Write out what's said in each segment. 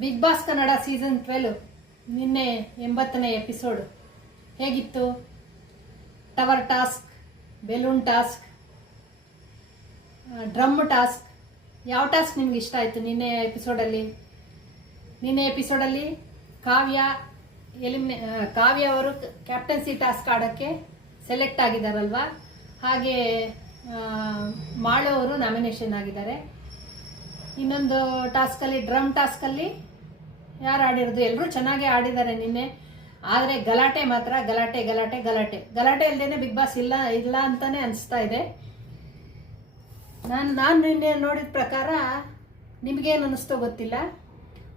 Big boss Kannada season twelve ನಿನ್ನೆ ಎಂಬತ್ತನೇ episode. ಹೇಗಿತ್ತು? Tower task balloon task drum task ಯಾವ ಟಾಸ್ಕ್ ನಿಮ್ಗೆ ಇಷ್ಟ ಆಯಿತು ನಿನ್ನೆ ಎಪಿಸೋಡಲ್ಲಿ? ನಿನ್ನೆ ಎಪಿಸೋಡಲ್ಲಿ ಕಾವ್ಯ ಎಲಿಮಿನೇ ಕಾವ್ಯ ಅವರು ಕ್ಯಾಪ್ಟನ್ಸಿ ಟಾಸ್ಕ್ ಆಡೋಕ್ಕೆ ಸೆಲೆಕ್ಟ್ ಆಗಿದ್ದಾರಲ್ವಾ? ಹಾಗೆ ಆ, ಮಾಳು ಅವರು ನಾಮಿನೇಷನ್ ಆಗಿದ್ದಾರೆ. ಇನ್ನೊಂದು ಟಾಸ್ಕಲ್ಲಿ ಡ್ರಮ್ ಟಾಸ್ಕಲ್ಲಿ ಯಾರು ಆಡಿರೋದು? ಎಲ್ಲರೂ ಚೆನ್ನಾಗೇ ಆಡಿದ್ದಾರೆ ನಿನ್ನೆ. ಆದರೆ ಗಲಾಟೆ ಮಾತ್ರ, ಗಲಾಟೆ ಗಲಾಟೆ ಗಲಾಟೆ. ಗಲಾಟೆ ಇಲ್ಲದೇನೆ ಬಿಗ್ ಬಾಸ್ ಇಲ್ಲ ಇಲ್ಲ ಅಂತಾನೆ ಅನಿಸ್ತಾ ಇದೆ. ನಾನು ನಾನು ನಿನ್ನೆ ನೋಡಿದ ಪ್ರಕಾರ ನಿಮಗೇನು ಅನ್ನಿಸ್ತೋ ಗೊತ್ತಿಲ್ಲ.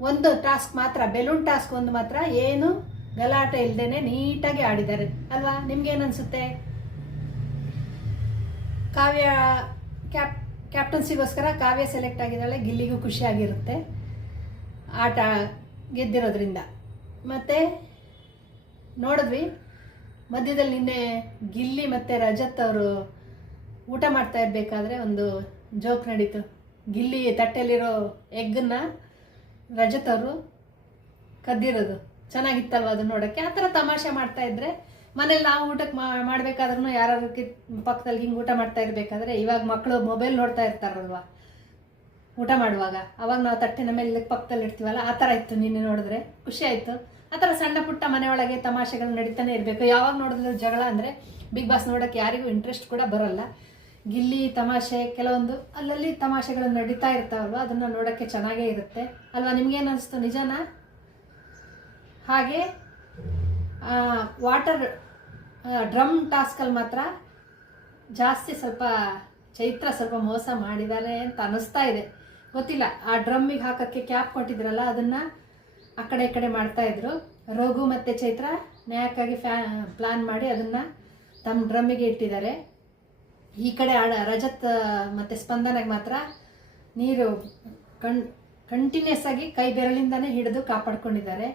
ಒಂದು ಟಾಸ್ಕ್ ಮಾತ್ರ, ಬೆಲೂನ್ ಟಾಸ್ಕ್ ಒಂದು ಮಾತ್ರ, ಏನು ಗಲಾಟೆ ಇಲ್ಲದೇನೆ ನೀಟಾಗಿ ಆಡಿದ್ದಾರೆ. ಅಲ್ವಾ? ನಿಮ್ಗೇನು ಅನಿಸುತ್ತೆ? ಕಾವ್ಯ, ಕ್ಯಾಪ್, ಕ್ಯಾಪ್ಟನ್ಸಿಗೋಸ್ಕರ ಕಾವ್ಯ ಸೆಲೆಕ್ಟ್ ಆಗಿದ್ದಾಳೆ, ಗಿಲ್ಲಿಗೂ ಖುಷಿಯಾಗಿರುತ್ತೆ ಆಟ ಗೆದ್ದಿರೋದ್ರಿಂದ. ಮತ್ತು ನೋಡಿದ್ವಿ, ಮಧ್ಯದಲ್ಲಿ ನಿನ್ನೆ ಗಿಲ್ಲಿ ಮತ್ತು ರಜತ್ ಅವರು ಊಟ ಮಾಡ್ತಾ ಇರಬೇಕಾದ್ರೆ ಒಂದು ಜೋಕ್ ನಡೀತು. ಗಿಲ್ಲಿ ತಟ್ಟೆಲಿರೋ ಎಗ್ಗನ್ನ ರಜತ್ ಅವರು ಕದ್ದಿರೋದು. ಚೆನ್ನಾಗಿತ್ತಲ್ವ ಅದು ನೋಡೋಕ್ಕೆ? ಆ ಥರ ತಮಾಷೆ ಮಾಡ್ತಾ ಇದ್ರೆ ಮನೇಲಿ ನಾವು ಊಟಕ್ಕೆ ಮಾಡಬೇಕಾದ್ರೂ ಯಾರು ಪಕ್ಕದಲ್ಲಿ ಹಿಂಗೆ ಊಟ ಮಾಡ್ತಾ ಇರಬೇಕಾದ್ರೆ ಇವಾಗ ಮಕ್ಕಳು ಮೊಬೈಲ್ ನೋಡ್ತಾ ಇರ್ತಾರಲ್ವ? ಊಟ ಮಾಡುವಾಗ. ಅವಾಗ ನಾವು ತಟ್ಟೆನ ಮೇಲೆ ಪಕ್ಕದಲ್ಲಿ ಇಡ್ತೀವಲ್ಲ, ಆ ಥರ ಇತ್ತು ನಿನ್ನೆ ನೋಡಿದ್ರೆ. ಖುಷಿ ಆಯಿತು. ಆ ಥರ ಸಣ್ಣ ಪುಟ್ಟ ಮನೆಯೊಳಗೆ ತಮಾಷೆಗಳು ನಡೀತಾನೆ ಇರಬೇಕು. ಯಾವಾಗ ನೋಡಿದ್ರು ಜಗಳ ಅಂದರೆ ಬಿಗ್ ಬಾಸ್ ನೋಡೋಕ್ಕೆ ಯಾರಿಗೂ ಇಂಟ್ರೆಸ್ಟ್ ಕೂಡ ಬರೋಲ್ಲ. ಗಿಲ್ಲಿ, ತಮಾಷೆ, ಕೆಲವೊಂದು ಅಲ್ಲಲ್ಲಿ ತಮಾಷೆಗಳು ನಡೀತಾ ಇರ್ತಾವಲ್ವ, ಅದನ್ನು ನೋಡೋಕ್ಕೆ ಚೆನ್ನಾಗೇ ಇರುತ್ತೆ. ಅಲ್ವಾ, ನಿಮ್ಗೇನು ಅನಿಸ್ತು? ನಿಜನಾ? ಹಾಗೆ ವಾಟರ್ ಡ್ರಮ್ ಟಾಸ್ಕಲ್ಲಿ ಮಾತ್ರ ಜಾಸ್ತಿ ಸ್ವಲ್ಪ ಚೈತ್ರ ಸ್ವಲ್ಪ ಮೋಸ ಮಾಡಿದ್ದಾರೆ ಅಂತ ಅನ್ನಿಸ್ತಾ ಇದೆ. ಗೊತ್ತಿಲ್ಲ. ಆ ಡ್ರಮ್ಮಿಗೆ ಹಾಕೋಕ್ಕೆ ಕ್ಯಾಪ್ ಕೊಟ್ಟಿದ್ರಲ್ಲ, ಅದನ್ನು ಆ ಕಡೆ ಈ ಕಡೆ ಮಾಡ್ತಾ ಇದ್ರು. ರಘು ಮತ್ತು ಚೈತ್ರ ನ್ಯಾಯಕ್ಕಾಗಿ ಫ್ಯಾ ಪ್ಲಾನ್ ಮಾಡಿ ಅದನ್ನು ತಮ್ಮ ಡ್ರಮ್ಮಿಗೆ ಇಟ್ಟಿದ್ದಾರೆ. ಈ ಕಡೆ ರಜತ್ ಮತ್ತು ಸ್ಪಂದನಾಗ ಮಾತ್ರ ನೀರು ಕಣ್ ಕಂಟಿನ್ಯೂಸ್ ಆಗಿ ಕೈ ಬೆರಳಿಂದನೇ ಹಿಡಿದು ಕಾಪಾಡ್ಕೊಂಡಿದ್ದಾರೆ.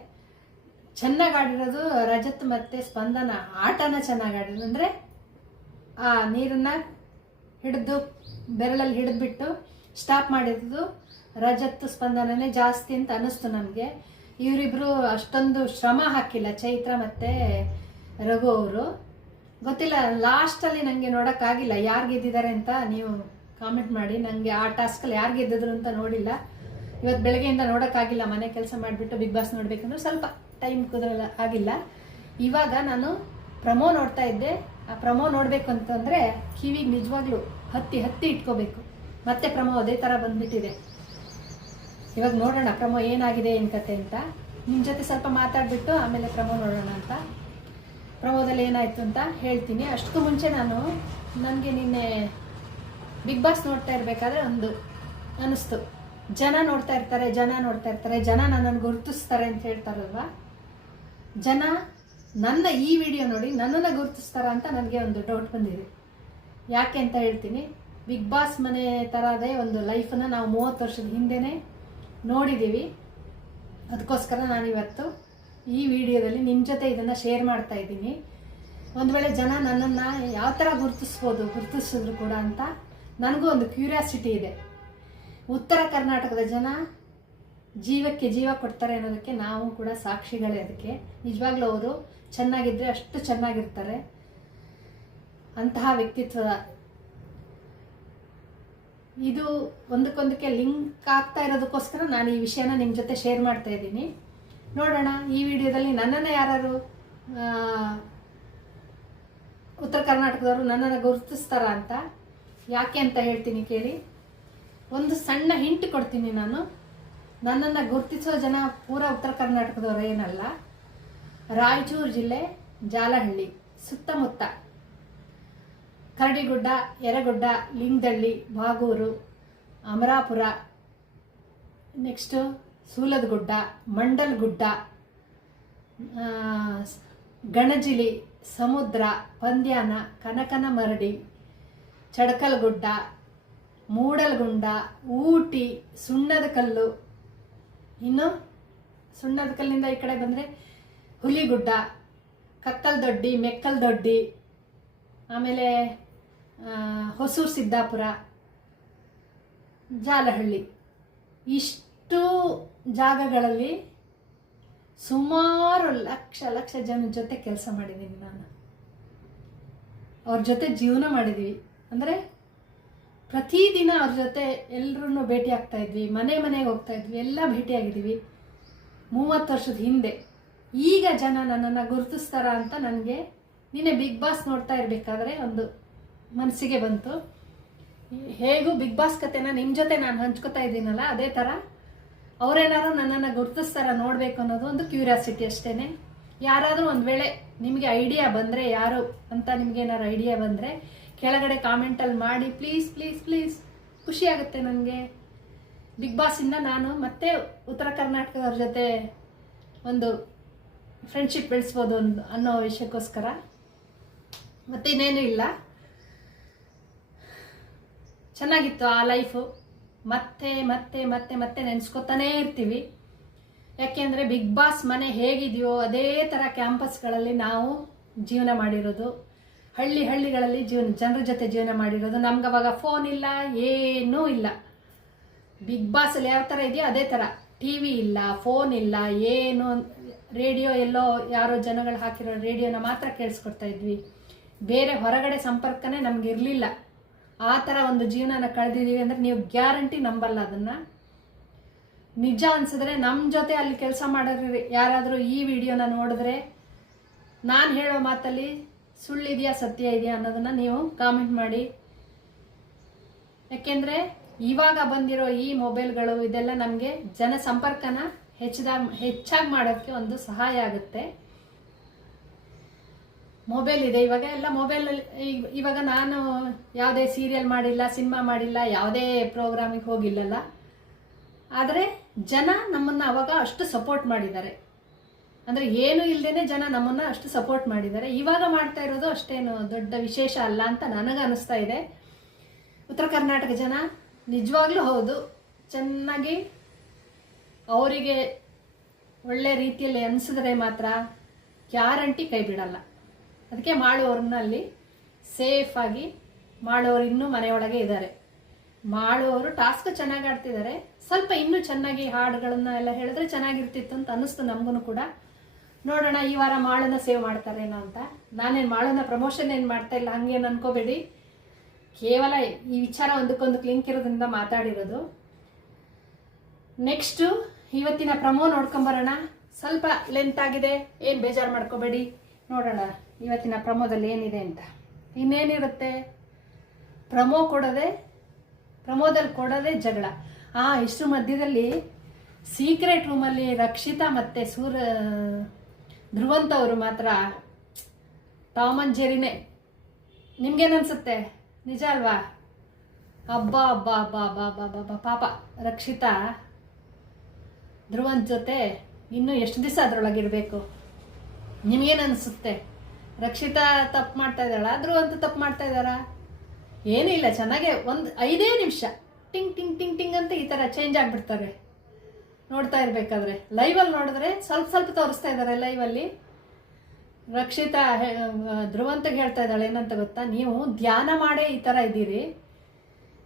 ಚೆನ್ನಾಗಿ ಆಡಿರೋದು ರಜತ್ ಮತ್ತು ಸ್ಪಂದನ ಆಟನ ಚೆನ್ನಾಗಿ ಆಡಿರೋದು. ಅಂದರೆ ಆ ನೀರನ್ನ ಹಿಡಿದು ಬೆರಳಲ್ಲಿ ಹಿಡಿದ್ಬಿಟ್ಟು ಸ್ಟಾಪ್ ಮಾಡಿದ್ದು ರಜತ್ ಸ್ಪಂದನನೇ ಜಾಸ್ತಿ ಅಂತ ಅನ್ನಿಸ್ತು ನಮಗೆ. ಇವರಿಬ್ರು ಅಷ್ಟೊಂದು ಶ್ರಮ ಹಾಕಿಲ್ಲ, ಚೈತ್ರ ಮತ್ತು ರಘು ಅವರು. ಗೊತ್ತಿಲ್ಲ ಲಾಸ್ಟಲ್ಲಿ ನನಗೆ ನೋಡೋಕ್ಕಾಗಿಲ್ಲ ಯಾರು ಗೆದ್ದಿದ್ದಾರೆ ಅಂತ ನೀವು ಕಾಮೆಂಟ್ ಮಾಡಿ. ನನಗೆ ಆ ಟಾಸ್ಕಲ್ಲಿ ಯಾರು ಗೆದ್ದಿದ್ರು ಅಂತ ನೋಡಿಲ್ಲ. ಇವತ್ತು ಬೆಳಗ್ಗೆಯಿಂದ ನೋಡೋಕ್ಕಾಗಿಲ್ಲ ಮನೆ ಕೆಲಸ ಮಾಡಿಬಿಟ್ಟು ಬಿಗ್ ಬಾಸ್ ನೋಡಬೇಕಂದ್ರೆ ಸ್ವಲ್ಪ ಟೈಮ್ ಕುದುರಲ್ಲ, ಆಗಿಲ್ಲ. ಇವಾಗ ನಾನು ಪ್ರಮೋ ನೋಡ್ತಾ ಇದ್ದೆ. ಆ ಪ್ರಮೋ ನೋಡಬೇಕು ಅಂತಂದರೆ ಕಿವಿಗೆ ನಿಜವಾಗ್ಲೂ ಹತ್ತಿ ಹತ್ತಿ ಇಟ್ಕೋಬೇಕು. ಮತ್ತೆ ಪ್ರಮೋ ಅದೇ ಥರ ಬಂದ್ಬಿಟ್ಟಿದೆ. ಇವಾಗ ನೋಡೋಣ ಪ್ರಮೋ ಏನಾಗಿದೆ ಏನು ಕತೆ ಅಂತ. ನಿಮ್ಮ ಜೊತೆ ಸ್ವಲ್ಪ ಮಾತಾಡಿಬಿಟ್ಟು ಆಮೇಲೆ ಪ್ರಮೋ ನೋಡೋಣ ಅಂತ. ಪ್ರಮೋದಲ್ಲಿ ಏನಾಯಿತು ಅಂತ ಹೇಳ್ತೀನಿ. ಅಷ್ಟಕ್ಕೂ ಮುಂಚೆ ನಾನು ನನಗೆ ನಿನ್ನೆ ಬಿಗ್ ಬಾಸ್ ನೋಡ್ತಾ ಇರಬೇಕಾದ್ರೆ ಒಂದು ಅನ್ನಿಸ್ತು ಜನ ನೋಡ್ತಾ ಇರ್ತಾರೆ, ಜನ ನೋಡ್ತಾ ಇರ್ತಾರೆ, ಜನ ನನ್ನನ್ನು ಗುರುತಿಸ್ತಾರೆ ಅಂತ ಹೇಳ್ತಾರಲ್ವ? ಜನ ನನ್ನ ಈ ವಿಡಿಯೋ ನೋಡಿ ನನ್ನನ್ನು ಗುರುತಿಸ್ತಾರ ಅಂತ ನನಗೆ ಒಂದು ಡೌಟ್ ಬಂದಿದೆ. ಯಾಕೆ ಅಂತ ಹೇಳ್ತೀನಿ. ಬಿಗ್ ಬಾಸ್ ಮನೆ ಥರದೇ ಒಂದು ಲೈಫನ್ನು ನಾವು ಮೂವತ್ತು ವರ್ಷದ ಹಿಂದೆನೇ ನೋಡಿದ್ದೀವಿ ಅದಕ್ಕೋಸ್ಕರ ನಾನಿವತ್ತು ಈ ವಿಡಿಯೋದಲ್ಲಿ ನಿಮ್ಮ ಜೊತೆ ಇದನ್ನು ಶೇರ್ ಮಾಡ್ತಾ ಇದ್ದೀನಿ. ಒಂದು ವೇಳೆ ಜನ ನನ್ನನ್ನು ಯಾವ ಥರ ಗುರುತಿಸ್ಬೋದು, ಗುರುತಿಸಿದ್ರು ಕೂಡ ಅಂತ ನನಗೂ ಒಂದು ಕ್ಯೂರಿಯಾಸಿಟಿ ಇದೆ. ಉತ್ತರ ಕರ್ನಾಟಕದ ಜನ ಜೀವಕ್ಕೆ ಜೀವ ಕೊಡ್ತಾರೆ ಅನ್ನೋದಕ್ಕೆ ನಾವು ಕೂಡ ಸಾಕ್ಷಿಗಳೇ ಅದಕ್ಕೆ. ನಿಜವಾಗ್ಲೂ ಅವರು ಚೆನ್ನಾಗಿದ್ದರೆ ಅಷ್ಟು ಚೆನ್ನಾಗಿರ್ತಾರೆ. ಅಂತಹ ವ್ಯಕ್ತಿತ್ವದ ಇದು ಒಂದಕ್ಕೊಂದಕ್ಕೆ ಲಿಂಕ್ ಆಗ್ತಾ ಇರೋದಕ್ಕೋಸ್ಕರ ನಾನು ಈ ವಿಷಯನ ನಿಮ್ಮ ಜೊತೆ ಶೇರ್ ಮಾಡ್ತಾ ಇದ್ದೀನಿ. ನೋಡೋಣ, ಈ ವಿಡಿಯೋದಲ್ಲಿ ನನ್ನನ್ನು ಯಾರು ಉತ್ತರ ಕರ್ನಾಟಕದವರು ನನ್ನನ್ನು ಗುರುತಿಸ್ತಾರ ಅಂತ ಯಾಕೆ ಅಂತ ಹೇಳ್ತೀನಿ ಕೇಳಿ. ಒಂದು ಸಣ್ಣ ಹಿಂಟ್ ಕೊಡ್ತೀನಿ ನಾನು. ನನ್ನನ್ನು ಗುರುತಿಸೋ ಜನ ಪೂರ ಉತ್ತರ ಕರ್ನಾಟಕದವರು ಏನಲ್ಲ. ರಾಯಚೂರು ಜಿಲ್ಲೆ, ಜಾಲಹಳ್ಳಿ, ಸುತ್ತಮುತ್ತ. ಕರಡಿಗುಡ್ಡ, ಯರಗುಡ್ಡ, ಲಿಂಗದಳ್ಳಿ, ಬಾಗೂರು, ಅಮರಾಪುರ ನೆಕ್ಸ್ಟು ಸೂಲದಗುಡ್ಡ, ಮಂಡಲ್ಗುಡ್ಡ ಗುಡ್ಡ ಗಣಜಿಲಿ, ಸಮುದ್ರ, ಪಂದ್ಯಾನ ಕನಕನ ಮರಡಿ ಚಡಕಲ್ಗುಡ್ಡ, ಮೂಡಲ್ಗುಂಡ, ಊಟಿ ಸುಣ್ಣದ ಕಲ್ಲು ಇನ್ನು ಸುಣ್ಣದ ಕಲ್ಲಿಂದ ಈ ಕಡೆ ಬಂದರೆ ಹುಲಿಗುಡ್ಡ ಕಕ್ಕಲ್ ದೊಡ್ಡಿ ಮೆಕ್ಕಲ್ ದೊಡ್ಡಿ ಆಮೇಲೆ ಹೊಸೂರು ಸಿದ್ದಾಪುರ, ಜಾಲಹಳ್ಳಿ. ಇಷ್ಟು ಜಾಗಗಳಲ್ಲಿ ಸುಮಾರು ಲಕ್ಷ ಲಕ್ಷ ಜನ ಜೊತೆ ಕೆಲಸ ಮಾಡಿದ್ದೀನಿ ನಾನು. ಅವ್ರ ಜೊತೆ ಜೀವನ ಮಾಡಿದ್ವಿ. ಅಂದರೆ ಪ್ರತಿದಿನ ಅವ್ರ ಜೊತೆ ಎಲ್ಲರೂ ಭೇಟಿ ಆಗ್ತಾ ಇದ್ವಿ, ಮನೆ ಮನೆಗೆ ಹೋಗ್ತಾ ಇದ್ವಿ, ಎಲ್ಲ ಭೇಟಿಯಾಗಿದ್ದೀವಿ ಮೂವತ್ತು ವರ್ಷದ ಹಿಂದೆ. ಈಗ ಜನ ನನ್ನನ್ನು ಗುರುತಿಸ್ತಾರ ಅಂತ ನನಗೆ ನಿನ್ನೆ ಬಿಗ್ ಬಾಸ್ ನೋಡ್ತಾ ಇರಬೇಕಾದ್ರೆ ಒಂದು ಮನಸ್ಸಿಗೆ ಬಂತು. ಹೇಗೂ ಬಿಗ್ ಬಾಸ್ ಕತೆನ ನಿಮ್ಮ ಜೊತೆ ನಾನು ಹಂಚ್ಕೋತಾ ಇದ್ದೀನಲ್ಲ, ಅದೇ ಥರ ಅವರೇನಾದ್ರೂ ನನ್ನನ್ನು ಗುರುತಿಸ್ತಾರ ನೋಡಬೇಕು ಅನ್ನೋದು ಒಂದು ಕ್ಯೂರಿಯಾಸಿಟಿ ಅಷ್ಟೇ ಯಾರಾದರೂ ಒಂದು ವೇಳೆ ನಿಮಗೆ ಐಡಿಯಾ ಬಂದರೆ ಯಾರು ಅಂತ ನಿಮ್ಗೆ ಏನಾದ್ರು ಐಡಿಯಾ ಬಂದರೆ ಕೆಳಗಡೆ ಕಾಮೆಂಟಲ್ಲಿ ಮಾಡಿ ಪ್ಲೀಸ್ ಪ್ಲೀಸ್ ಪ್ಲೀಸ್ ಖುಷಿಯಾಗುತ್ತೆ ನನಗೆ ಬಿಗ್ ಬಾಸಿಂದ ನಾನು ಮತ್ತೆ ಉತ್ತರ ಕರ್ನಾಟಕದವ್ರ ಜೊತೆ ಒಂದು ಫ್ರೆಂಡ್ಶಿಪ್ ಬೆಳೆಸ್ಬೋದು ಅನ್ನೋ ವಿಷಯಕ್ಕೋಸ್ಕರ. ಮತ್ತೆ ಇನ್ನೇನು ಇಲ್ಲ. ಚೆನ್ನಾಗಿತ್ತು ಆ ಲೈಫು ಮತ್ತೆ ಮತ್ತೆ ಮತ್ತೆ ಮತ್ತೆ ನೆನೆಸ್ಕೊತಾನೇ ಇರ್ತೀವಿ. ಯಾಕೆಂದರೆ ಬಿಗ್ ಬಾಸ್ ಮನೆ ಹೇಗಿದೆಯೋ ಅದೇ ಥರ ಕ್ಯಾಂಪಸ್ಗಳಲ್ಲಿ ನಾವು ಜೀವನ ಮಾಡಿರೋದು. ಹಳ್ಳಿ ಹಳ್ಳಿಗಳಲ್ಲಿ ಜೀವನ, ಜನರ ಜೊತೆ ಜೀವನ ಮಾಡಿರೋದು. ನಮ್ಗೆ ಅವಾಗ ಫೋನ್ ಇಲ್ಲ, ಏನೂ ಇಲ್ಲ. ಬಿಗ್ ಬಾಸಲ್ಲಿ ಯಾವ ಥರ ಇದೆಯೋ ಅದೇ ಥರ ಟಿ ವಿ ಇಲ್ಲ ಫೋನ್ ಇಲ್ಲ, ಏನು ರೇಡಿಯೋ ಎಲ್ಲೋ ಯಾರೋ ಜನಗಳು ಹಾಕಿರೋ ರೇಡಿಯೋನ ಮಾತ್ರ ಕೇಳಿಸ್ಕೊಡ್ತಾ ಇದ್ವಿ. ಬೇರೆ ಹೊರಗಡೆ ಸಂಪರ್ಕನೇ ನಮ್ಗೆ ಇರಲಿಲ್ಲ. ಆ ಥರ ಒಂದು ಜೀವನನ ಕಳೆದಿದ್ದೀವಿ ಅಂದರೆ ನೀವು ಗ್ಯಾರಂಟಿ ನಂಬಲ್ಲ ಅದನ್ನು. ನಿಜ ಅನ್ಸಿದ್ರೆ ನಮ್ಮ ಜೊತೆ ಅಲ್ಲಿ ಕೆಲಸ ಮಾಡೋರು ಯಾರಾದರೂ ಈ ವಿಡಿಯೋನ ನೋಡಿದ್ರೆ ನಾನು ಹೇಳೋ ಮಾತಲ್ಲಿ ಸುಳ್ಳಿದೆಯಾ ಸತ್ಯ ಇದೆಯಾ ಅನ್ನೋದನ್ನ ನೀವು ಕಾಮೆಂಟ್ ಮಾಡಿ. ಯಾಕೆಂದರೆ ಇವಾಗ ಬಂದಿರೋ ಈ ಮೊಬೈಲ್ಗಳು ಇದೆಲ್ಲ ನಮಗೆ ಜನ ಸಂಪರ್ಕನ ಹೆಚ್ಚದ ಹೆಚ್ಚಾಗಿ ಮಾಡೋಕ್ಕೆ ಒಂದು ಸಹಾಯ ಆಗುತ್ತೆ. ಮೊಬೈಲ್ ಇದೆ. ಇವಾಗ ಎಲ್ಲ ಮೊಬೈಲ್ ಇವಾಗ ನಾನು ಯಾವುದೇ ಸೀರಿಯಲ್ ಮಾಡಿಲ್ಲ ಸಿನಿಮಾ ಮಾಡಿಲ್ಲ, ಯಾವುದೇ ಪ್ರೋಗ್ರಾಮಿಗೆ ಹೋಗಿಲ್ಲಲ್ಲ. ಆದರೆ ಜನ ನಮ್ಮನ್ನು ಅವಾಗ ಅಷ್ಟು ಸಪೋರ್ಟ್ ಮಾಡಿದ್ದಾರೆ. ಅಂದರೆ ಏನು ಇಲ್ಲದೇ ಜನ ನಮ್ಮನ್ನು ಅಷ್ಟು ಸಪೋರ್ಟ್ ಮಾಡಿದ್ದಾರೆ. ಇವಾಗ ಮಾಡ್ತಾ ಇರೋದು ಅಷ್ಟೇನು ದೊಡ್ಡ ವಿಶೇಷ ಅಲ್ಲ ಅಂತ ನನಗೆ ಅನಿಸ್ತಾ ಇದೆ. ಉತ್ತರ ಕರ್ನಾಟಕ ಜನ ನಿಜವಾಗ್ಲೂ ಹೌದು. ಚೆನ್ನಾಗಿ ಅವರಿಗೆ ಒಳ್ಳೆ ರೀತಿಯಲ್ಲಿ ಅನಿಸಿದ್ರೆ ಮಾತ್ರ ಗ್ಯಾರಂಟಿ ಕೈ ಬಿಡಲ್ಲ. ಅದಕ್ಕೆ ಮಾಡುವವ್ರನ್ನಲ್ಲಿ ಸೇಫಾಗಿ ಮಾಡುವವರು ಇನ್ನೂ ಮನೆಯೊಳಗೆ ಇದ್ದಾರೆ. ಮಾಡುವವರು ಟಾಸ್ಕ್ ಚೆನ್ನಾಗಿ ಆಡ್ತಿದ್ದಾರೆ. ಸ್ವಲ್ಪ ಇನ್ನೂ ಚೆನ್ನಾಗಿ ಹಾಡುಗಳನ್ನ ಎಲ್ಲ ಹೇಳಿದ್ರೆ ಚೆನ್ನಾಗಿರ್ತಿತ್ತು ಅಂತ ಅನ್ನಿಸ್ತು ನಮಗೂ ಕೂಡ. ನೋಡೋಣ, ಈ ವಾರ ಮಾಳನ್ನ ಸೇವ್ ಮಾಡ್ತಾರೇನೋ ಅಂತ. ನಾನೇನು ಮಾಳನ್ನ ಪ್ರಮೋಷನ್ ಏನು ಮಾಡ್ತಾ ಇಲ್ಲ, ಹಂಗೇನು ಅನ್ಕೋಬೇಡಿ. ಕೇವಲ ಈ ವಿಚಾರ ಒಂದಕ್ಕೊಂದು ಕ್ಲಿಂಕ್ ಇರೋದ್ರಿಂದ ಮಾತಾಡಿರೋದು. ನೆಕ್ಸ್ಟು ಇವತ್ತಿನ ಪ್ರಮೋ ನೋಡ್ಕೊಂಬರೋಣ. ಸ್ವಲ್ಪ ಲೆಂತ್ ಆಗಿದೆ, ಏನು ಬೇಜಾರು ಮಾಡ್ಕೋಬೇಡಿ. ನೋಡೋಣ. ಇವತ್ತಿನ ಪ್ರಮೋದಲ್ಲಿ ಏನಿದೆ ಅಂತ. ಇನ್ನೇನಿರುತ್ತೆ? ಪ್ರಮೋ ಕೊಡದೆ, ಪ್ರಮೋದಲ್ಲಿ ಕೊಡೋದೇ ಜಗಳ. ಆ ಇಷ್ಟು ಮಧ್ಯದಲ್ಲಿ ಸೀಕ್ರೆಟ್ ರೂಮಲ್ಲಿ ರಕ್ಷಿತಾ ಮತ್ತು ಸೂರ, ಧ್ರುವಂತ ಅವರು ಮಾತ್ರ ಟಾಮ್ ಅಂಡ್ ಜೆರಿನೇ ನಿಮ್ಗೇನನ್ಸುತ್ತೆ? ನಿಜ ಅಲ್ವಾ? ಹಬ್ಬ ಹಬ್ಬ ಹಬ್ಬ ಹಬ್ಬ ಹಬ್ಬ ಹಬ್ಬ ಅಬ್ಬ, ಪಾಪ. ರಕ್ಷಿತಾ, ಧ್ರುವಂತ ಜೊತೆ ಇನ್ನೂ ಎಷ್ಟು ದಿವಸ ಅದರೊಳಗಿರಬೇಕು? ನಿಮಗೇನು ಅನಿಸುತ್ತೆ ರಕ್ಷಿತಾ ತಪ್ಪು ಮಾಡ್ತಾ ಇದ್ದಾಳ ಧ್ರುವಂತ ತಪ್ಪು ಮಾಡ್ತಾ ಇದ್ದಾರಾ? ಇಲ್ಲ, ಚೆನ್ನಾಗೆ ಒಂದು ಐದೇ ನಿಮಿಷ. ಟಿಂಗ್ ಟಿಂಗ್ ಟಿಂಗ್ ಟಿಂಗ್ ಅಂತ ಈ ಥರ ಚೇಂಜ್ ಆಗಿಬಿಡ್ತಾರೆ. ನೋಡ್ತಾ ಇರಬೇಕಾದ್ರೆ. ಲೈವಲ್ಲಿ ನೋಡಿದ್ರೆ ಸ್ವಲ್ಪ ಸ್ವಲ್ಪ ತೋರಿಸ್ತಾ ಇದ್ದಾರೆ ಲೈವಲ್ಲಿ ರಕ್ಷಿತಾ ಧ್ರುವಂತಗೆ ಹೇಳ್ತಾ ಇದ್ದಾಳೆ, ಏನಂತ ಗೊತ್ತಾ? ನೀವು ಧ್ಯಾನ ಮಾಡೇ ಈ ಥರ ಇದ್ದೀರಿ.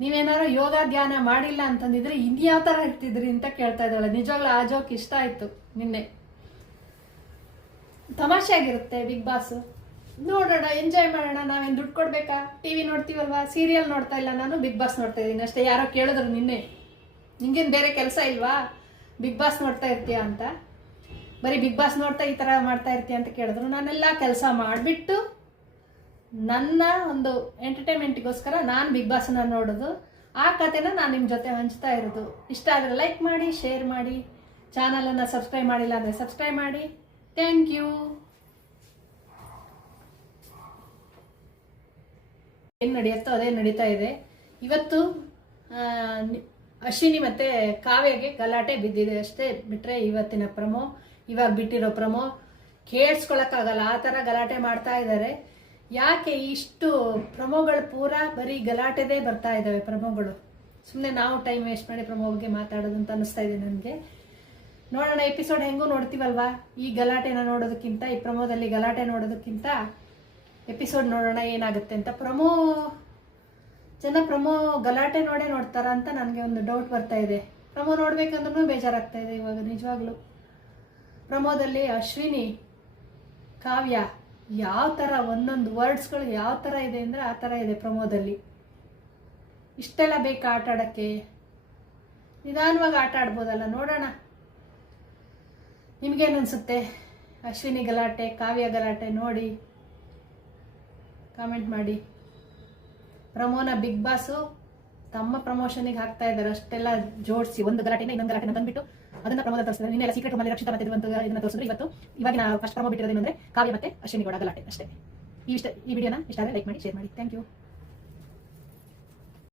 ನೀವೇನಾದ್ರು ಯೋಗ ಧ್ಯಾನ ಮಾಡಿಲ್ಲ ಅಂತಂದಿದ್ರೆ ಇನ್ಯಾವ ಥರ ಇರ್ತಿದ್ರಿ ಅಂತ ಕೇಳ್ತಾ ಇದ್ದಾಳೆ. ನಿಜವಾಗ್ಲೂ ಆ ಜೋಕ್ ಇಷ್ಟ ಆಯಿತು ನಿನ್ನೆ. ತಮಾಷೆ ಆಗಿರುತ್ತೆ ಬಿಗ್ ಬಾಸ್ ನೋಡೋಣ ಎಂಜಾಯ್ ಮಾಡೋಣ. ನಾವೇನು ದುಡ್ಡು ಕೊಡ್ಬೇಕಾ? T V ನೋಡ್ತೀವಲ್ವಾ? ಸೀರಿಯಲ್ ನೋಡ್ತಾ ಇಲ್ಲ ನಾನು ಬಿಗ್ ಬಾಸ್ ನೋಡ್ತಾ ಇದ್ದೀನಿ ಅಷ್ಟೇ. ಯಾರೋ ಕೇಳಿದ್ರು ನಿನ್ನೆ. ನಿಂಗೇನು ಬೇರೆ ಕೆಲಸ ಇಲ್ವಾ? ಬಿಗ್ ಬಾಸ್ ನೋಡ್ತಾ ಇರ್ತೀಯ ಅಂತ. ಬರೀ ಬಿಗ್ ಬಾಸ್ ನೋಡ್ತಾ ಈ ಥರ ಮಾಡ್ತಾ ಇರ್ತೀಯ ಅಂತ ಕೇಳಿದ್ರು. ನಾನೆಲ್ಲ ಕೆಲಸ ಮಾಡಿಬಿಟ್ಟು ನನ್ನ ಒಂದು ಎಂಟರ್ಟೈನ್ಮೆಂಟ್ಗೋಸ್ಕರ ನಾನು ಬಿಗ್ ಬಾಸ್ನ ನೋಡೋದು. ಆ ಕತೆನ ನಾನು ನಿಮ್ಮ ಜೊತೆ ಹಂಚ್ತಾ ಇರೋದು. ಇಷ್ಟ ಆದರೆ ಲೈಕ್ ಮಾಡಿ ಶೇರ್ ಮಾಡಿ. ಚಾನಲನ್ನು ಸಬ್ಸ್ಕ್ರೈಬ್ ಮಾಡಿಲ್ಲ ಅಂದರೆ ಸಬ್ಸ್ಕ್ರೈಬ್ ಮಾಡಿ. ಥ್ಯಾಂಕ್ ಯು ಏನು ನಡೆಯುತ್ತೋ ಅದೇ ನಡೀತಾ ಇದೆ. ಇವತ್ತು ಅಶ್ವಿನಿ ಮತ್ತು ಕಾವ್ಯಗೆ ಗಲಾಟೆ ಬಿದ್ದಿದೆ ಅಷ್ಟೇ ಬಿಟ್ಟರೆ ಇವತ್ತಿನ ಪ್ರಮೋ, ಇವಾಗ ಬಿಟ್ಟಿರೋ ಪ್ರಮೋ. ಕೇಳಿಸ್ಕೊಳಕ್ಕಾಗಲ್ಲ, ಆ ಥರ ಗಲಾಟೆ ಮಾಡ್ತಾ ಇದ್ದಾರೆ. ಯಾಕೆ ಇಷ್ಟು ಪ್ರಮೋಗಳು ಪೂರ ಬರೀ ಗಲಾಟೆದೇ ಬರ್ತಾ ಇದ್ದಾವೆ ಪ್ರಮೋಗಳು? ಸುಮ್ಮನೆ ನಾವು ಟೈಮ್ ವೇಸ್ಟ್ ಮಾಡಿ ಪ್ರಮೋ ಬಗ್ಗೆ ಮಾತಾಡೋದು ಅಂತ ಅನಿಸ್ತಾ ಇದೆ ನನಗೆ. ನೋಡೋಣ ಎಪಿಸೋಡ್ ಹೆಂಗೂ ನೋಡ್ತೀವಲ್ವಾ? ಈ ಗಲಾಟೆನ ನೋಡೋದಕ್ಕಿಂತ, ಈ ಪ್ರಮೋದಲ್ಲಿ ಗಲಾಟೆ ನೋಡೋದಕ್ಕಿಂತ ಎಪಿಸೋಡ್ ನೋಡೋಣ, ಏನಾಗುತ್ತೆ ಅಂತ ಪ್ರಮೋ, ಜನ ಪ್ರಮೋ ಗಲಾಟೆ ನೋಡೇ ನೋಡ್ತಾರ ಅಂತ ನನಗೆ ಒಂದು ಡೌಟ್ ಬರ್ತಾ ಇದೆ. ಪ್ರಮೋ ನೋಡ್ಬೇಕಂದ್ರೂ ಬೇಜಾರಾಗ್ತಾ ಇದೆ ಇವಾಗ, ನಿಜವಾಗ್ಲೂ. ಪ್ರಮೋದಲ್ಲಿ ಅಶ್ವಿನಿ, ಕಾವ್ಯ, ಯಾವ ಥರ ಒಂದೊಂದು ವರ್ಡ್ಸ್ಗಳು ಯಾವ ಥರ ಇದೆ ಅಂದರೆ ಆ ಥರ ಇದೆ ಪ್ರಮೋದಲ್ಲಿ. ಇಷ್ಟೆಲ್ಲ ಬೇಕಾ ಆಟ ಆಡೋಕ್ಕೆ? ನಿಧಾನವಾಗಿ ಆಟ ಆಡ್ಬೋದಲ್ಲ, ನೋಡೋಣ. ನಿಮ್ಗೇನು ಅನ್ಸುತ್ತೆ? ಅಶ್ವಿನಿ ಗಲಾಟೆ, ಕಾವ್ಯ ಗಲಾಟೆ ನೋಡಿ. ಕಾಮೆಂಟ್ ಮಾಡಿ. ಪ್ರಮೋನ ಬಿಗ್ ಬಾಸು ತಮ್ಮ ಪ್ರಮೋಷನಿಗೆ ಹಾಕ್ತಾ ಇದ್ದಾರೆ. ಅಷ್ಟೆಲ್ಲ ಜೋಡಿಸಿ, ಒಂದು ಗಲಾಟೆನ ಇನ್ನೊಂದು ಗಲಾಟೆನ ತಂದ್ಬಿಟ್ಟು ಅದನ್ನ ಪ್ರಮೋದ ತೋರಿಸಿದ್ದಾರೆ ನಿನ್ನೆಲ್ಲ ಸೀಕ್ರೆಟ್ ರೂಮಲ್ಲಿ ರಕ್ಷಿತ ಮತ್ತೆ ಇದನ್ನ ತೋರಿಸಿದ್ರು. ಇವತ್ತು ಇವಾಗ ಫಸ್ಟ್ ಪ್ರಮೋ ಬಿಟ್ಟಿರೋದೇನೆಂದ್ರೆ ಕಾವ್ಯ ಮತ್ತೆ ಅಶ್ವಿನಿ ಗೌಡ ಗಲಾಟೆ ಅಷ್ಟೇ. ಈ ಇಷ್ಟ ಈ ವಿಡಿಯೋನ ಇಷ್ಟ ಆದರೆ ಲೈಕ್ ಮಾಡಿ ಶೇರ್ ಮಾಡಿ. Thank you